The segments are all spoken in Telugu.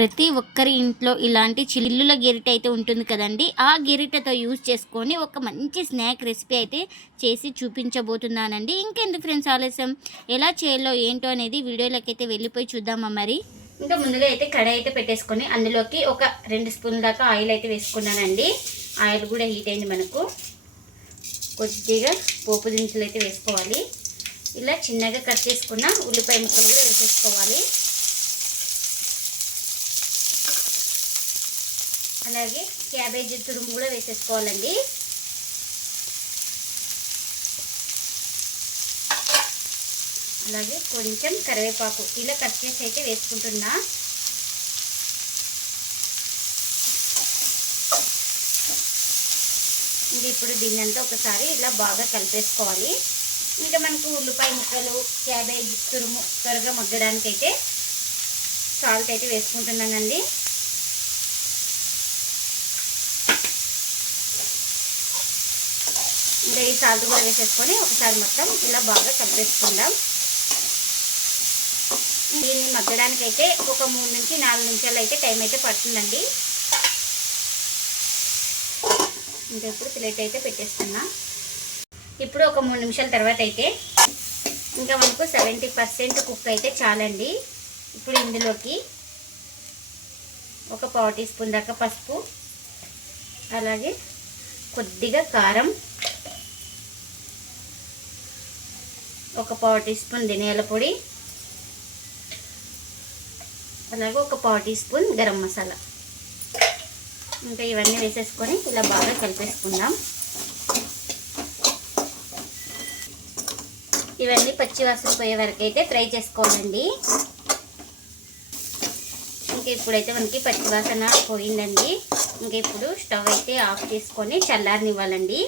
ప్రతి ఒక్కరి ఇంట్లో ఇలాంటి చిల్లుల గెరిట అయితే ఉంటుంది కదండి. ఆ గెరిటతో యూజ్ చేసుకొని ఒక మంచి స్నాక్ రెసిపీ అయితే చేసి చూపించబోతున్నానండి. ఇంకెందుకు ఫ్రెండ్స్ ఆలస్యం? ఎలా చేయాలో ఏంటో అనేది వీడియోలోకి అయితే వెళ్ళిపోయి చూద్దామా మరి? ఇంకా ముందుగా అయితే కడాయి అయితే పెట్టేసుకొని అందులోకి ఒక రెండు స్పూన్ల దాకా ఆయిల్ అయితే వేసుకున్నానండి. ఆయిల్ కూడా హీట్ అయింది మనకు. కొద్దిగా పోపు దినుసులు అయితే వేసుకోవాలి. ఇలా చిన్నగా కట్ చేసుకున్న ఉల్లిపాయ ముక్కలు కూడా వేసేసుకోవాలి. అలాగే క్యాబేజీ తురుము కూడా వేసేసుకోవాలండి. అలాగే కొంచెం కరివేపాకు ఇలా కట్ చేసి అయితే వేసుకుంటున్నా. ఇంకా ఇప్పుడు దీన్ని అంతా ఒకసారి ఇలా బాగా కలిపేసుకోవాలి. ఇంకా మనకు ఉల్లిపాయ ముక్కలు క్యాబేజ్ తురుము త్వరగా మగ్గడానికి అయితే సాల్ట్ అయితే వేసుకుంటున్నానండి. ఇప్పుడు ఈ సాల్ట్ కూడా వేసేసుకొని ఒకసారి మొత్తం ఇలా బాగా కలిపేసుకుందాం. దీన్ని మగ్గడానికి అయితే ఒక మూడు నుంచి నాలుగు నిమిషాలు అయితే టైం అయితే పడుతుందండి. ఇంకా ఇప్పుడు ప్లేట్ అయితే పెట్టేస్తున్నా ఇప్పుడు ఒక మూడు నిమిషాల తర్వాత అయితే ఇంకా మనకు సెవెంటీ పర్సెంట్ కుక్ అయితే చాలండి. ఇప్పుడు ఇందులోకి ఒక పావు టీ స్పూన్ దాకా పసుపు అలాగే కొద్దిగా కారం ఒక పావు టీ స్పూన్ ధనియాల పొడి. అలాగే ఒక పావు టీ స్పూన్ గరం మసాలా. ఇంకా ఇవన్నీ వేసేసుకొని ఇలా బాగా కలిపేసుకుందాం. ఇవన్నీ పచ్చి వాసన పోయే వరకు అయితే ఫ్రై చేసుకోవాలండి. ఇంకా ఇప్పుడైతే మనకి పచ్చి వాసన పోయిందండి. ఇంకా ఇప్పుడు స్టవ్ అయితే ఆఫ్ చేసుకొని చల్లారనివ్వాలండి.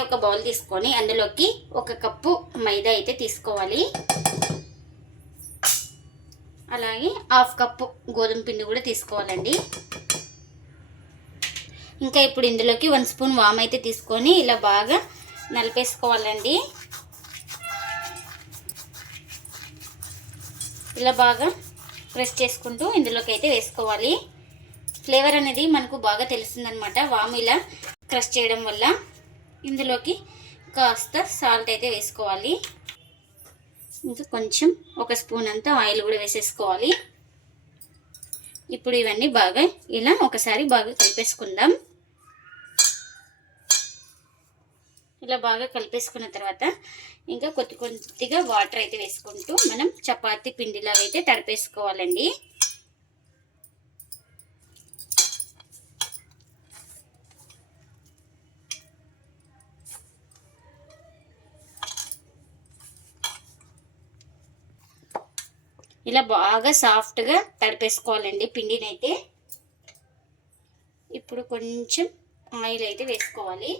ఒక బౌల్ తీసుకొని అందులోకి ఒక కప్పు మైదా అయితే తీసుకోవాలి. అలాగే హాఫ్ కప్పు గోధుమ పిండి కూడా తీసుకోవాలండి. ఇంకా ఇప్పుడు ఇందులోకి వన్ స్పూన్ వామ్ అయితే తీసుకొని ఇలా బాగా నలిపేసుకోవాలండి. ఇలా బాగా ప్రెస్ చేసుకుంటూ ఇందులోకి అయితే వేసుకోవాలి. ఫ్లేవర్ అనేది మనకు బాగా తెలుస్తుందనమాట వాము ఇలా క్రష్ చేయడం వల్ల ఇందులోకి కాస్త సాల్ట్ అయితే వేసుకోవాలి. ఇంకా కొంచెం ఒక స్పూన్ అంతా ఆయిల్ కూడా వేసేసుకోవాలి. ఇప్పుడు ఇవన్నీ బాగా ఇలా ఒకసారి బాగా కలిపేసుకుందాం. ఇలా బాగా కలిపేసుకున్న తర్వాత ఇంకా కొద్ది కొద్దిగా వాటర్ అయితే వేసుకుంటూ మనం చపాతీ పిండిలాగైతే అయితే తడిపేసుకోవాలండి. ఇలా బాగా సాఫ్ట్గా తడిపేసుకోవాలండి పిండిని అయితే ఇప్పుడు కొంచెం ఆయిల్ అయితే వేసుకోవాలి.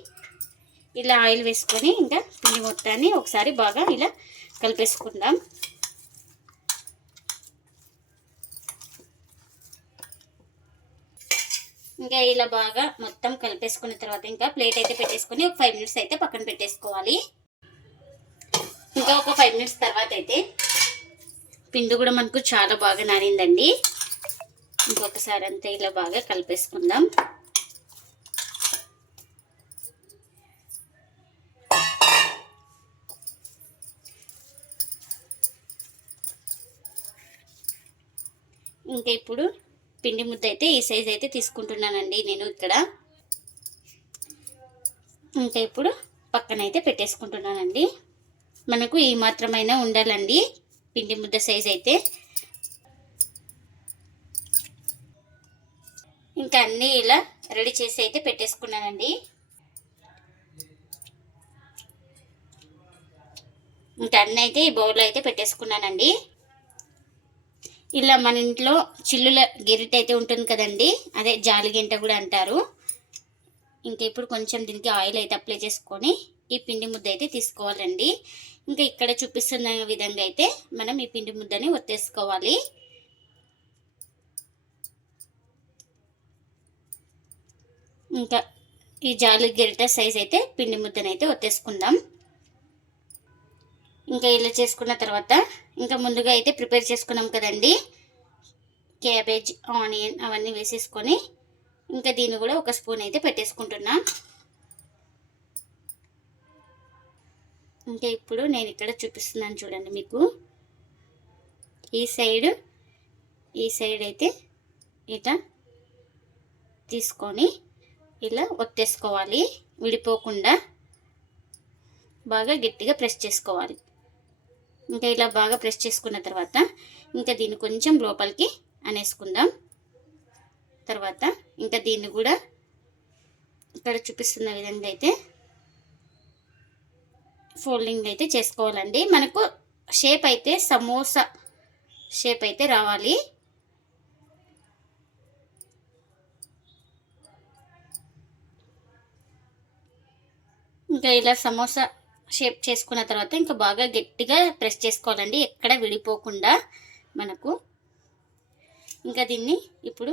ఇలా ఆయిల్ వేసుకొని ఇంకా పిండి మొత్తాన్ని ఒకసారి బాగా ఇలా కలిపేసుకుందాం. ఇంకా ఇలా బాగా మొత్తం కలిపేసుకున్న తర్వాత ఇంకా ప్లేట్ అయితే పెట్టేసుకొని ఒక ఫైవ్ మినిట్స్ అయితే పక్కన పెట్టేసుకోవాలి. ఇంకా ఒక ఫైవ్ మినిట్స్ తర్వాత అయితే పిండి కూడా మనకు చాలా బాగా నానిందండి. ఇంకొకసారి అంతా ఇలా బాగా కలిపేసుకుందాం. ఇంకా ఇప్పుడు పిండి ముద్ద అయితే ఈ సైజ్ అయితే తీసుకుంటున్నానండి నేను ఇక్కడ. ఇంకా ఇప్పుడు పక్కన అయితే పెట్టేసుకుంటున్నానండి. మనకు ఈ మాత్రమైనా ఉండాలండి. పిండి ముద్ద సైజ్ అయితే. ఇంకా అన్నీ ఇలా రెడీ చేసి అయితే పెట్టేసుకున్నానండి. ఇంకా అన్నీ అయితే ఈ బౌల్లో అయితే పెట్టేసుకున్నానండి. ఇలా మన ఇంట్లో చిల్లుల గెరిట అయితే ఉంటుంది కదండి అదే జాలి గంట కూడా అంటారు. ఇంకా ఇప్పుడు కొంచెం దీనికి ఆయిల్ అయితే అప్లై చేసుకొని ఈ పిండి ముద్ద అయితే తీసుకోవాలండి. ఇంకా ఇక్కడ చూపిస్తున్న విధంగా అయితే మనం ఈ పిండి ముద్దని ఒత్తేసుకోవాలి. ఇంకా ఈ జాలి గిరిట సైజ్ అయితే పిండి ముద్దని అయితే ఒత్తేసుకుందాం. ఇంకా ఇలా చేసుకున్న తర్వాత ఇంకా ముందుగా అయితే ప్రిపేర్ చేసుకున్నాం కదండి. క్యాబేజ్ ఆనియన్ అవన్నీ వేసేసుకొని ఇంకా దీన్ని కూడా ఒక స్పూన్ అయితే పెట్టేసుకుంటున్నా. ఇంకా ఇప్పుడు నేను ఇక్కడ చూపిస్తున్నాను చూడండి మీకు. ఈ సైడ్ ఈ సైడ్ అయితే ఇట తీసుకొని ఇలా ఒత్తేసుకోవాలి. విడిపోకుండా బాగా గట్టిగా ప్రెస్ చేసుకోవాలి. ఇంకా ఇలా బాగా ప్రెస్ చేసుకున్న తర్వాత ఇంకా దీన్ని కొంచెం లోపలికి అనేసుకుందాం. తర్వాత ఇంకా దీన్ని కూడా ఇక్కడ చూపిస్తున్న విధంగా అయితే ఫోల్డింగ్ అయితే చేసుకోవాలండి. మనకు షేప్ అయితే సమోసా షేప్ అయితే రావాలి. ఇంకా ఇలా సమోసా షేప్ చేసుకున్న తర్వాత ఇంకా బాగా గట్టిగా ప్రెస్ చేసుకోవాలండి. ఎక్కడ విడిపోకుండా మనకు ఇంకా దీన్ని ఇప్పుడు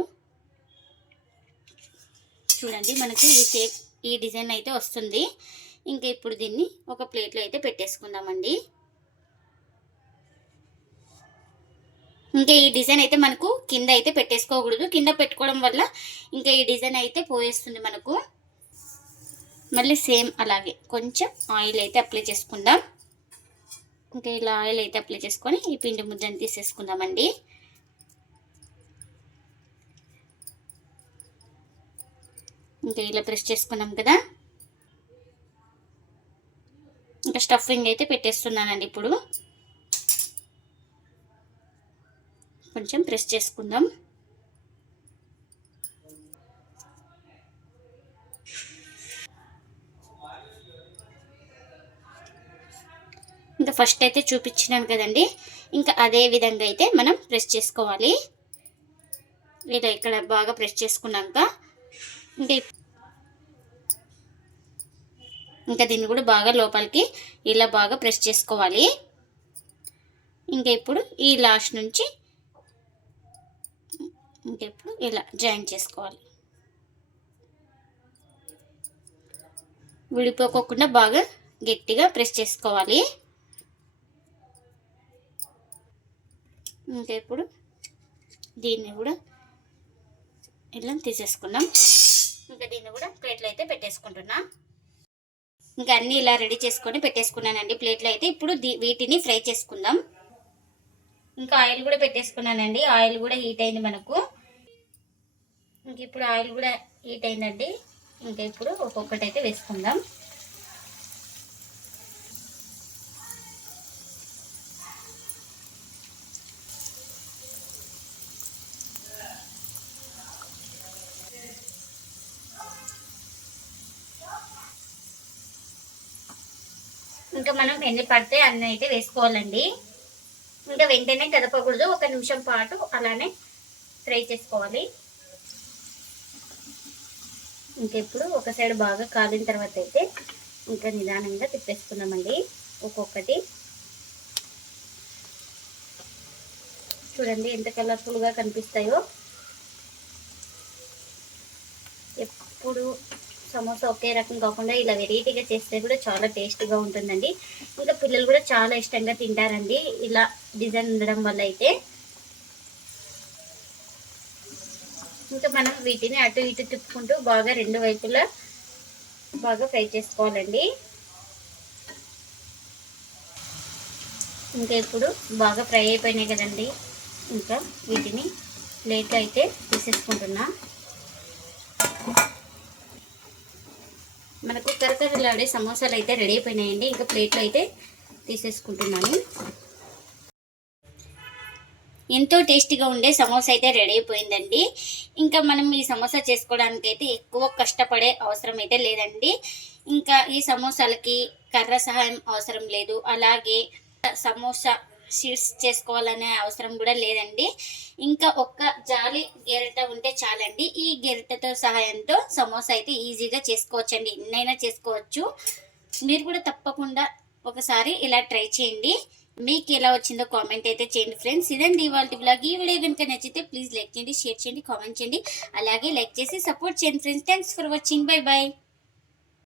చూడండి మనకి ఈ షేప్ ఈ డిజైన్ అయితే వస్తుంది. ఇంకా ఇప్పుడు దీన్ని ఒక ప్లేట్లో అయితే పెట్టేసుకుందామండి. ఇంకా ఈ డిజైన్ అయితే మనకు కింద అయితే పెట్టేసుకోకూడదు. కింద పెట్టుకోవడం వల్ల ఇంకా ఈ డిజైన్ అయితే పోయేస్తుంది మనకు. మళ్ళీ సేమ్ అలాగే కొంచెం ఆయిల్ అయితే అప్లై చేసుకుందాం. ఇంకా ఇలా ఆయిల్ అయితే అప్లై చేసుకొని ఈ పిండి ముద్దను తీసేసుకుందామండి. ఇంకా ఇలా ప్రెస్ చేసుకున్నాం కదా. ఇంకా స్టఫింగ్ అయితే పెట్టేస్తున్నానండి ఇప్పుడు. కొంచెం ప్రెస్ చేసుకుందాం. ఇంకా ఫస్ట్ అయితే చూపించినాను కదండి. ఇంకా అదే విధంగా అయితే మనం ప్రెస్ చేసుకోవాలి. ఇలా ఇక్కడ బాగా ప్రెస్ చేసుకున్నాక ఇంకా ఇంకా దీన్ని కూడా బాగా లోపలికి ఇలా బాగా ప్రెస్ చేసుకోవాలి. ఇంకా ఇప్పుడు ఈ లాస్ట్ నుంచి ఇంకా ఇప్పుడు ఇలా జాయిన్ చేసుకోవాలి. విడిపోకోకుండా బాగా గట్టిగా ప్రెస్ చేసుకోవాలి. ఇంకా ఇప్పుడు దీన్ని కూడా ఇలా తీసేసుకున్నాం ఇంకా దీన్ని కూడా ప్లేట్లో అయితే పెట్టేసుకుంటున్నా. ఇంకా అన్నీ ఇలా రెడీ చేసుకొని పెట్టేసుకున్నానండి. ప్లేట్లో అయితే ఇప్పుడు వీటిని ఫ్రై చేసుకుందాం. ఇంకా ఆయిల్ కూడా పెట్టేసుకున్నానండి. ఆయిల్ కూడా హీట్ అయింది మనకు. ఇంక ఇప్పుడు ఆయిల్ కూడా హీట్ అయిందండి. ఇంకా ఇప్పుడు ఒక్కొక్కటి అయితే వేసుకుందాం. ఇంకా మనం ఎన్ని పడితే అన్ని అయితే వేసుకోవాలండి. ఇంకా వెంటనే కదపకూడదు. ఒక నిమిషం పాటు అలానే ఫ్రై చేసుకోవాలి. ఇంకా ఇప్పుడు ఒక సైడ్ బాగా కాలిన తర్వాత అయితే ఇంకా నిదానంగా తిప్పేసుకున్నామండి ఒక్కొక్కటి. చూడండి ఎంత కలర్ఫుల్గా కనిపిస్తాయో. ఎప్పుడు సమోసా ఒకే రకం కాకుండా ఇలా వెరైటీగా చేస్తే కూడా చాలా టేస్ట్గా ఉంటుందండి. ఇంకా పిల్లలు కూడా చాలా ఇష్టంగా తింటారండి. ఇలా డిజైన్ ఉండడం వల్ల అయితే. ఇంకా మనం వీటిని అటు ఇటు తిప్పుకుంటూ బాగా రెండు వైపులా బాగా ఫ్రై చేసుకోవాలండి. ఇంకా ఇప్పుడు బాగా ఫ్రై అయిపోయినాయి కదండి. ఇంకా వీటిని ప్లేట్లో అయితే తీసేసుకుంటున్నా. మనకు కరకరలాడే సమోసాలు అయితే రెడీ అయిపోయినాయండి. ఇంకా ప్లేట్లో అయితే తీసేసుకుంటున్నాను. ఎంతో టేస్టీగా ఉండే సమోసా అయితే రెడీ అయిపోయిందండి. ఇంకా మనం ఈ సమోసా చేసుకోవడానికి అయితే ఎక్కువ కష్టపడే అవసరం అయితే లేదండి. ఇంకా ఈ సమోసాలకి కర్ర సహాయం అవసరం లేదు. అలాగే సమోసా షీట్స్ చేసుకోవాలనే అవసరం కూడా లేదండి. ఇంకా ఒక్క జాలి గెరిట ఉంటే చాలండి. ఈ గెరిటతో సహాయంతో సమోసా అయితే ఈజీగా చేసుకోవచ్చండి. ఎన్నైనా చేసుకోవచ్చు. మీరు కూడా తప్పకుండా ఒకసారి ఇలా ట్రై చేయండి. మీకు ఎలా వచ్చిందో కామెంట్ అయితే చేయండి ఫ్రెండ్స్. ఇదండి ఇవాళ బ్లాగ్. ఈ వీడియో కనుక నచ్చితే ప్లీజ్ లైక్ చేయండి షేర్ చేయండి కామెంట్ చేయండి. అలాగే లైక్ చేసి సపోర్ట్ చేయండి friends. Thanks for watching. Bye bye